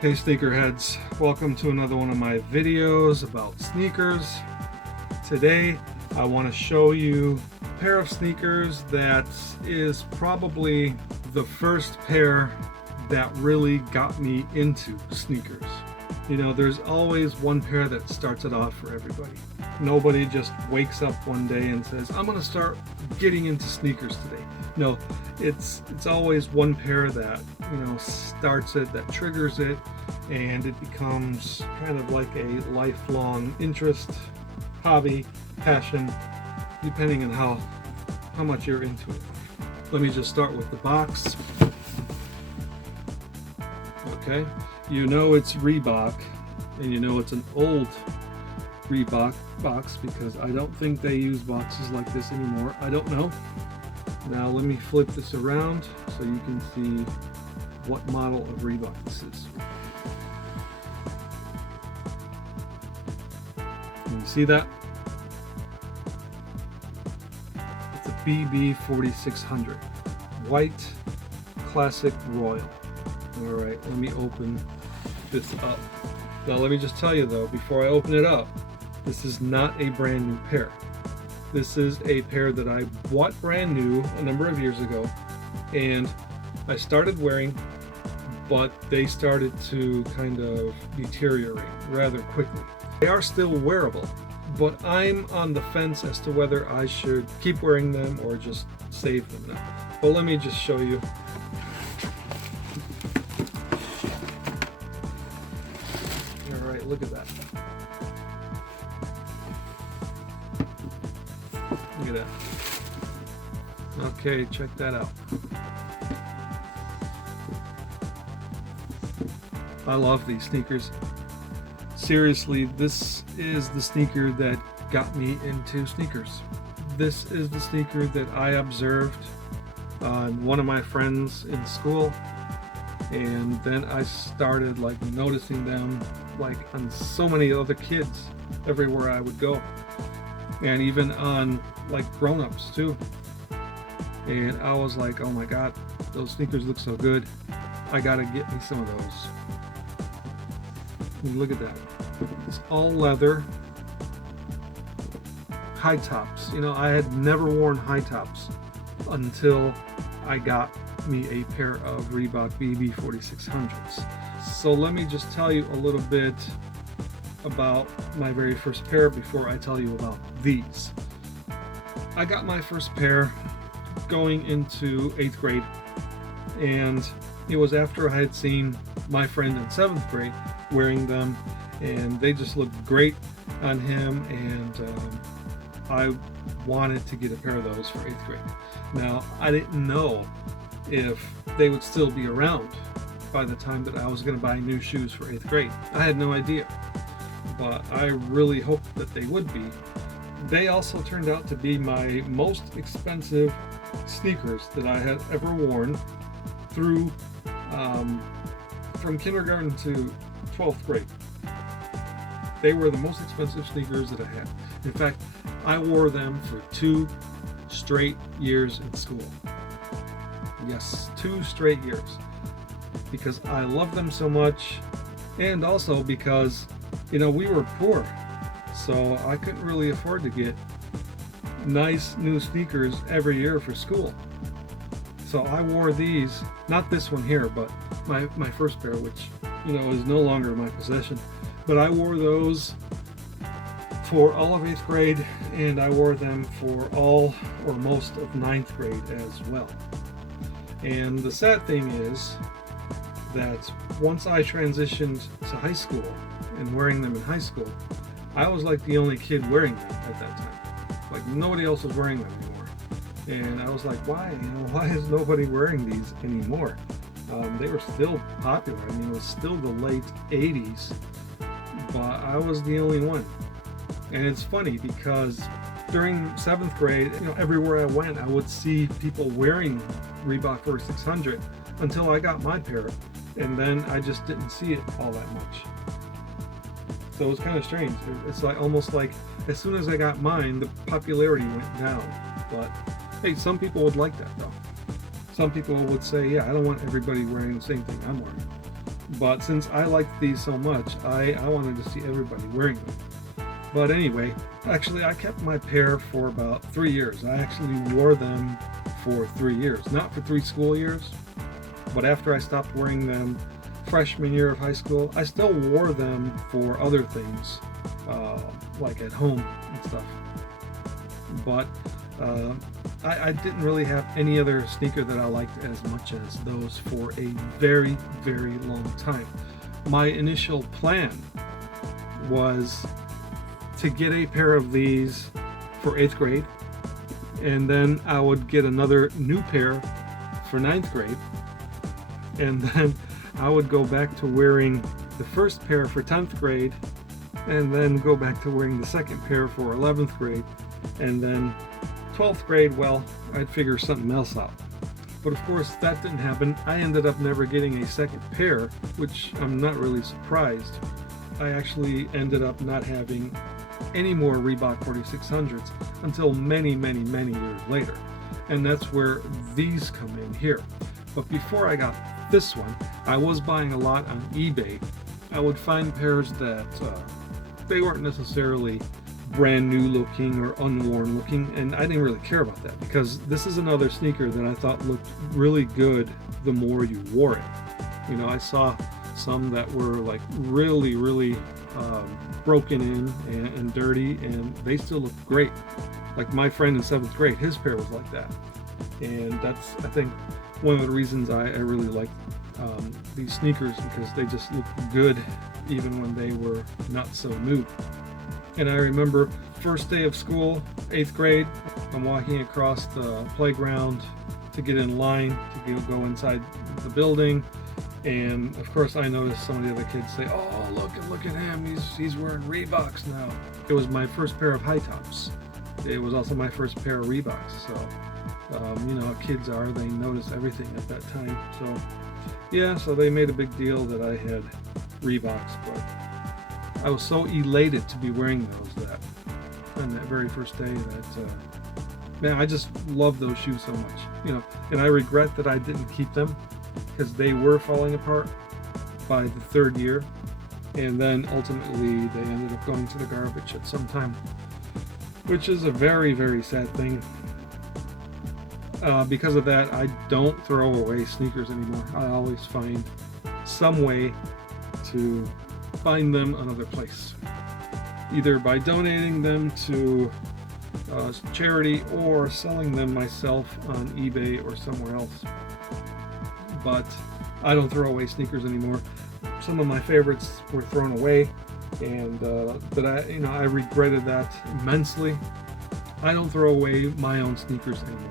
Hey sneakerheads, welcome to another one of my videos about sneakers. Today I want to show you a pair of sneakers that is probably the first pair that really got me into sneakers. You know, there's always one pair that starts it off for everybody. Nobody just wakes up one day and says, I'm going to start getting into sneakers today. No, it's always one pair that, you know, starts it, that triggers it, and it becomes kind of like a lifelong interest, hobby, passion, depending on how much you're into it. Let me just start with the box. Okay, you know it's Reebok, and you know it's an old Reebok box because I don't think they use boxes like this anymore. I don't know. Now let me flip this around so you can see what model of Reebok this is. Can you see that? It's a BB4600, white, classic royal. All right, let me open this up. Now let me just tell you though, before I open it up, this is not a brand new pair. This is a pair that I bought brand new a number of years ago, and I started wearing, but they started to kind of deteriorate rather quickly. They are still wearable, but I'm on the fence as to whether I should keep wearing them or just save them now. But let me just show you. All right, look at that. Look at that. Okay, check that out. I love these sneakers. Seriously, this is the sneaker that got me into sneakers. This is the sneaker that I observed on one of my friends in school, and then I started like noticing them like on so many other kids everywhere I would go, and even on like grown-ups too. And I was like, oh my god, those sneakers look so good, I gotta get me some of those. I mean, look at that. It's all leather, high tops. You know, I had never worn high tops until I got me a pair of Reebok BB4600s. So let me just tell you a little bit about my very first pair before I tell you about these. I got my first pair going into 8th grade, and it was after I had seen my friend in 7th grade wearing them, and they just looked great on him, and I wanted to get a pair of those for 8th grade. Now, I didn't know if they would still be around by the time that I was going to buy new shoes for 8th grade. I had no idea, but I really hoped that they would be. They also turned out to be my most expensive sneakers that I had ever worn through from kindergarten to 12th grade. They were the most expensive sneakers that I had. In fact, I wore them for 2 straight years in school. Yes, 2 straight years. Because I love them so much, and also because, you know, we were poor. So I couldn't really afford to get nice new sneakers every year for school. So I wore these, not this one here, but my first pair, which, you know, is no longer in my possession. But I wore those for all of 8th grade, and I wore them for all or most of 9th grade as well. And the sad thing is that once I transitioned to high school and wearing them in high school, I was like the only kid wearing them at that time. Like nobody else was wearing them anymore. And I was like, why? You know, why is nobody wearing these anymore? They were still popular. I mean, it was still the late 80s, but I was the only one. And it's funny because during 7th grade, you know, everywhere I went, I would see people wearing Reebok 4600 until I got my pair, and then I just didn't see it all that much. So it was kind of strange. It's like almost like as soon as I got mine, the popularity went down. But hey, some people would like that though. Some people would say, yeah, I don't want everybody wearing the same thing I'm wearing. But since I liked these so much, I wanted to see everybody wearing them. But anyway, actually I kept my pair for about 3 years. I actually wore them for 3 years, not for 3 school years, but after I stopped wearing them freshman year of high school, I still wore them for other things, like at home and stuff. But I didn't really have any other sneaker that I liked as much as those for a very, very long time. My initial plan was to get a pair of these for 8th grade, and then I would get another new pair for 9th grade, and then I would go back to wearing the first pair for 10th grade, and then go back to wearing the second pair for 11th grade, and then 12th grade, well, I'd figure something else out. But of course that didn't happen. I ended up never getting a second pair, which I'm not really surprised. I actually ended up not having any more Reebok 4600s until many, many, many years later. And that's where these come in here. But before I got this one, I was buying a lot on eBay. I would find pairs that they weren't necessarily brand new looking or unworn looking, and I didn't really care about that, because this is another sneaker that I thought looked really good the more you wore it. You know, I saw some that were like really, really broken in and dirty, and they still look great. Like my friend in 7th grade, his pair was like that, and that's, I think, one of the reasons I really like these sneakers, because they just look good even when they were not so new. And I remember first day of school, 8th grade, I'm walking across the playground to get in line to go inside the building, and of course I noticed some of the other kids say, "Oh, look at him, he's wearing Reeboks now." It was my first pair of high tops. It was also my first pair of Reeboks, so you know how kids are, they notice everything at that time. So yeah, so they made a big deal that I had Reeboks, but I was so elated to be wearing those that on that very first day that man, I just love those shoes so much, you know. And I regret that I didn't keep them, because they were falling apart by the 3rd year, and then ultimately they ended up going to the garbage at some time, which is a very, very sad thing. Because of that, I don't throw away sneakers anymore. I always find some way to find them another place, either by donating them to charity or selling them myself on eBay or somewhere else. But I don't throw away sneakers anymore. Some of my favorites were thrown away, and but I regretted that immensely. I don't throw away my own sneakers anymore.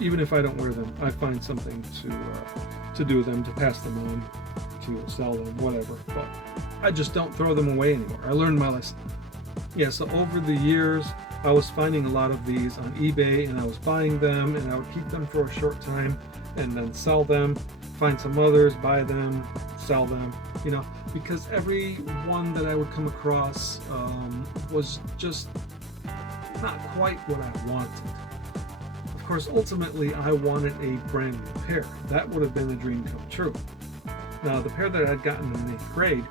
Even if I don't wear them, I find something to do with them, to pass them on, to sell them, whatever. But I just don't throw them away anymore. I learned my lesson. Yeah, so over the years, I was finding a lot of these on eBay, and I was buying them, and I would keep them for a short time and then sell them, find some others, buy them, sell them, you know, because every one that I would come across was just not quite what I wanted. Of course, ultimately, I wanted a brand new pair. That would have been a dream come true. Now, the pair that I'd gotten in 8th grade,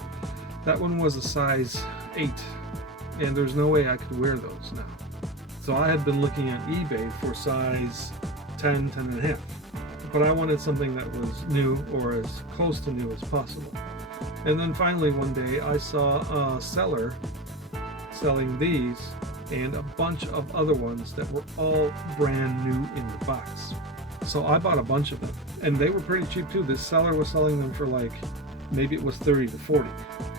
that one was a size 8, and there's no way I could wear those now. So I had been looking at eBay for size 10, 10 and a half. But I wanted something that was new, or as close to new as possible. And then finally one day I saw a seller selling these and a bunch of other ones that were all brand new in the box. So I bought a bunch of them, and they were pretty cheap too. This seller was selling them for like, maybe it was 30 to 40.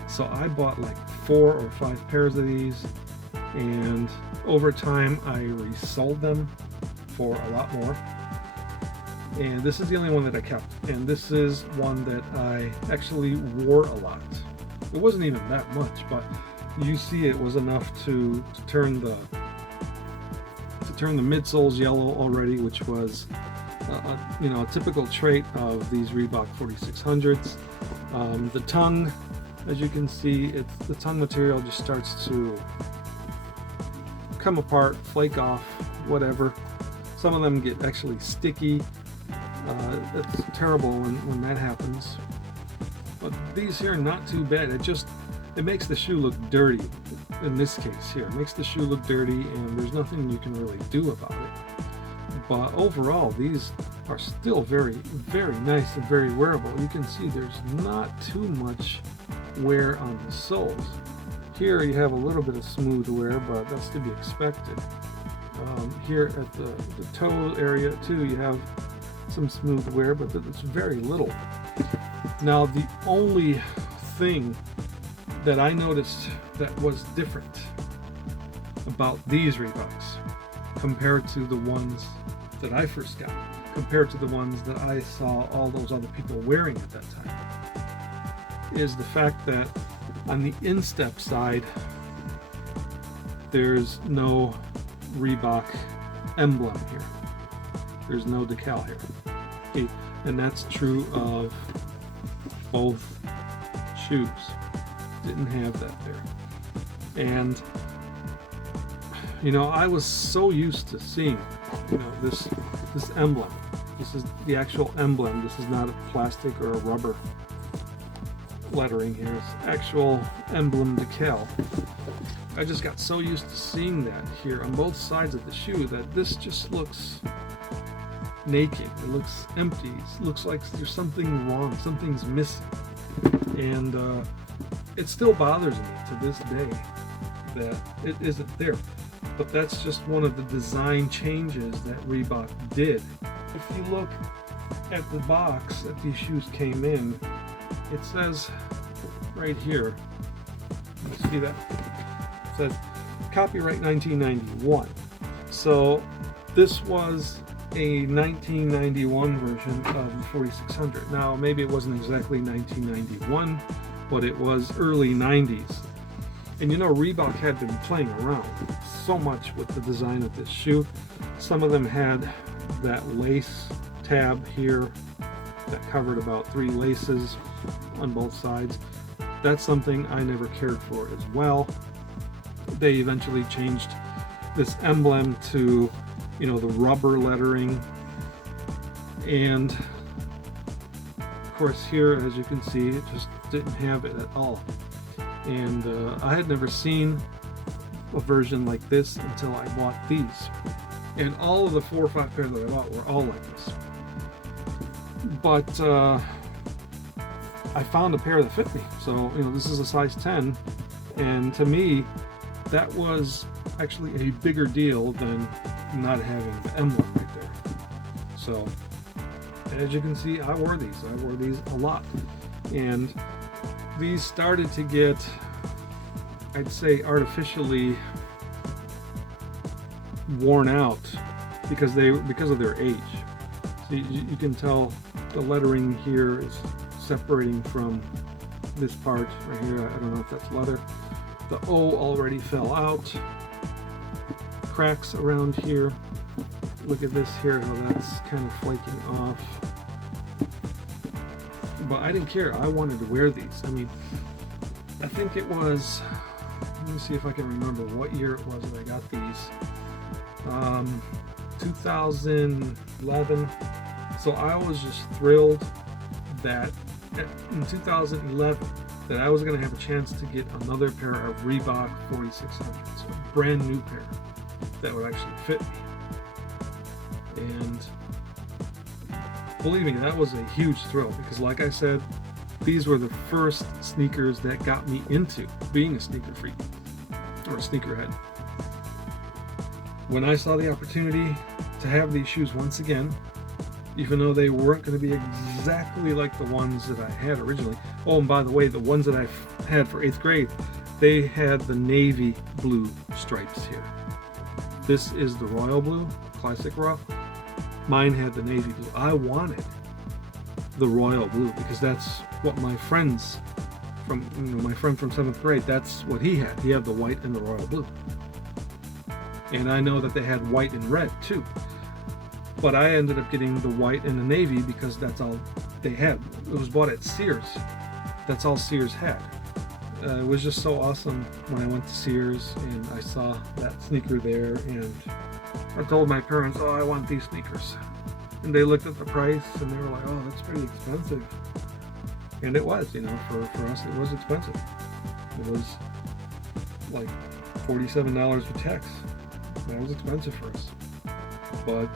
So I bought like 4 or 5 pairs of these, and over time I resold them for a lot more. And this is the only one that I kept, and this is one that I actually wore a lot. It wasn't even that much, but you see it was enough to turn the midsoles yellow already, which was a typical trait of these Reebok 4600s. The tongue, as you can see, the tongue material just starts to come apart, flake off, whatever. Some of them get actually sticky. It's terrible when that happens. But these here are not too bad. It makes the shoe look dirty. In this case here, it makes the shoe look dirty, and there's nothing you can really do about it. But overall, these are still very, very nice and very wearable. You can see there's not too much wear on the soles. Here you have a little bit of smooth wear, but that's to be expected. Here at the toe area too, you have some smooth wear, but it's very little. Now, the only thing that I noticed that was different about these Reeboks compared to the ones that I first got, compared to the ones that I saw all those other people wearing at that time, is the fact that on the instep side, there's no Reebok emblem here. There's no decal here. Okay, and that's true of both shoes. Didn't have that there. And you know, I was so used to seeing, you know, this emblem. This is the actual emblem. This is not a plastic or a rubber lettering here. It's actual emblem decal. I just got so used to seeing that here on both sides of the shoe that this just looks naked. It looks empty. It looks like there's something wrong. Something's missing. And it still bothers me to this day that it isn't there. But that's just one of the design changes that Reebok did. If you look at the box that these shoes came in, it says right here, you see that? It says copyright 1991. So this was a 1991 version of the 4600. Now, maybe it wasn't exactly 1991, but it was early 90s. And you know, Reebok had been playing around so much with the design of this shoe. Some of them had that lace tab here that covered about 3 laces on both sides. That's something I never cared for as well. They eventually changed this emblem to, you know, the rubber lettering. And of course here, as you can see, it just didn't have it at all. And I had never seen a version like this until I bought these. And all of the 4 or 5 pairs that I bought were all like this. But I found a pair that fit me. So, you know, this is a size 10. And to me, that was actually a bigger deal than not having the emblem right there. So, as you can see, I wore these. I wore these a lot. And these started to get, I'd say, artificially worn out because of their age. So you can tell the lettering here is separating from this part right here. I don't know if that's leather. The O already fell out. Cracks around here. Look at this here, how that's kind of flaking off. But I didn't care. I wanted to wear these. I mean, I think it was, let me see if I can remember what year it was that I got these. 2011. So I was just thrilled that in 2011 that I was going to have a chance to get another pair of Reebok 4600s, so a brand new pair that would actually fit me. And believe me, that was a huge thrill because, like I said, these were the first sneakers that got me into being a sneaker freak or a sneakerhead. When I saw the opportunity to have these shoes once again, even though they weren't going to be exactly like the ones that I had originally. Oh, and by the way, the ones that I had for 8th grade, they had the navy blue stripes here. This is the royal blue, classic royal. Mine had the navy blue. I wanted the royal blue because that's what my friends from, my friend from 7th grade, that's what he had. He had the white and the royal blue. And I know that they had white and red too. But I ended up getting the white and the navy because that's all they had. It was bought at Sears. That's all Sears had. It was just so awesome when I went to Sears and I saw that sneaker there, and I told my parents, oh, I want these sneakers. And they looked at the price and they were like, oh, that's pretty expensive. And it was, you know, for us it was expensive. It was like $47 with tax. That was expensive for us. But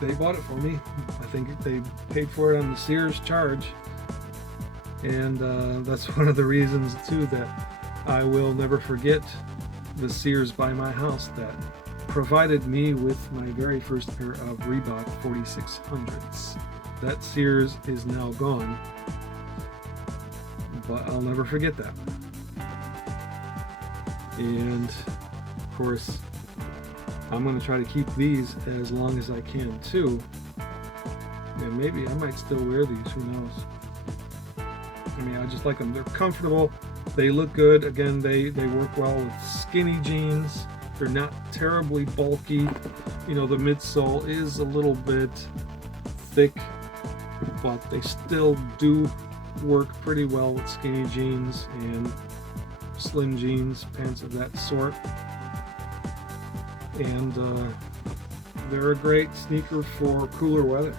they bought it for me. I think they paid for it on the Sears charge. And that's one of the reasons too that I will never forget the Sears by my house that provided me with my very first pair of Reebok 4600s. That Sears is now gone, but I'll never forget that. And of course, I'm going to try to keep these as long as I can too. And maybe I might still wear these, who knows. I mean, I just like them. They're comfortable. They look good. Again, they work well with skinny jeans. They're not terribly bulky. You know, the midsole is a little bit thick, but they still do work pretty well with skinny jeans and slim jeans, pants of that sort. And they're a great sneaker for cooler weather.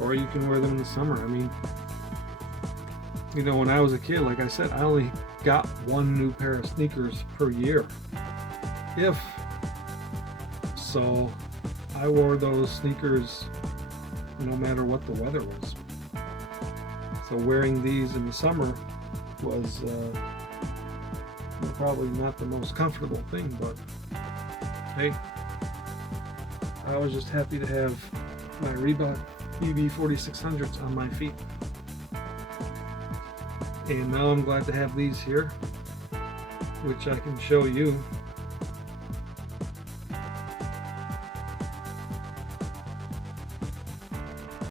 Or you can wear them in the summer. I mean, you know, when I was a kid, like I said, I only got one new pair of sneakers per year. If so, I wore those sneakers no matter what the weather was. So wearing these in the summer was probably not the most comfortable thing, but hey, I was just happy to have my Reebok BB4600s on my feet. And now I'm glad to have these here, which I can show you.